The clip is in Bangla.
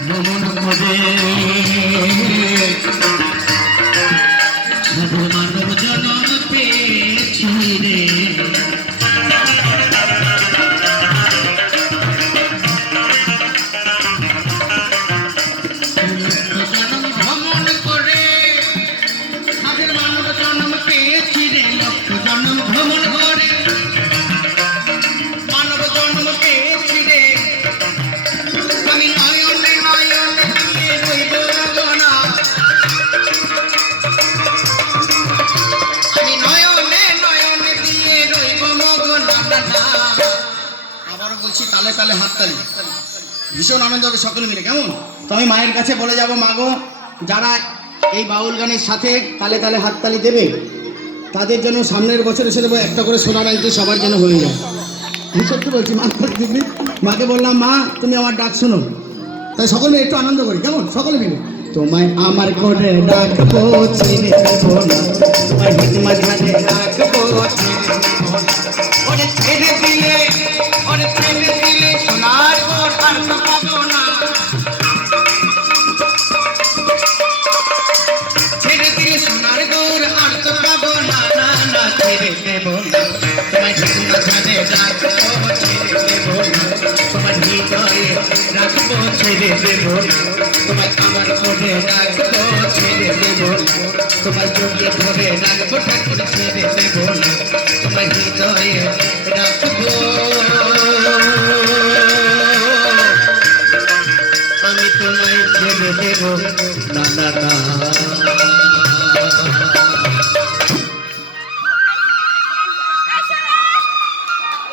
ভ্রমণ করে সাধু মানব জনম পেয়েছি রে তালে তালে হাততালি ভীষণ আনন্দ হবে সকলে মিলে কেমন তো আমি মায়ের কাছে বলে যাব মা গো যারা এই বাউল গানের সাথে তালে তালে হাততালি দেবে তাদের জন্য সামনের বছর এসে দেবো একটা করে সোনার আংটি সবার জন্য হয়ে যায় আমি সত্যি বলছি মা দিদি মাকে বললাম মা তুমি আমার ডাক শোনো তাই সকলে মিলে একটু আনন্দ করি কেমন সকলে মিলে তোমায় আমার করে ডাকবো চিনে নেবো না তোমায় হিজমত মাঝে ডাকবো ছেড়ে দিলে সোনার গোর আর তো পাবো না ছেড়ে দিলে সোনার গোর আর তো পাবো না না না ছেড়ে দেবো না তোমায় হিজমত মাঝে ডাকবো ছেড়ে দেবো না তোমার হৃদয়ে রাখবো ছেড়ে দেবো না তোমায় আমার করে রাখবো ছেড়ে দেবো না তোমায় জড়িয়ে ধরে রাখবো ঠাকুর ছেড়ে দেবো না তোমার হৃদয়ে রাখবো আমি তোমায় ছেড়ে দেবো না না না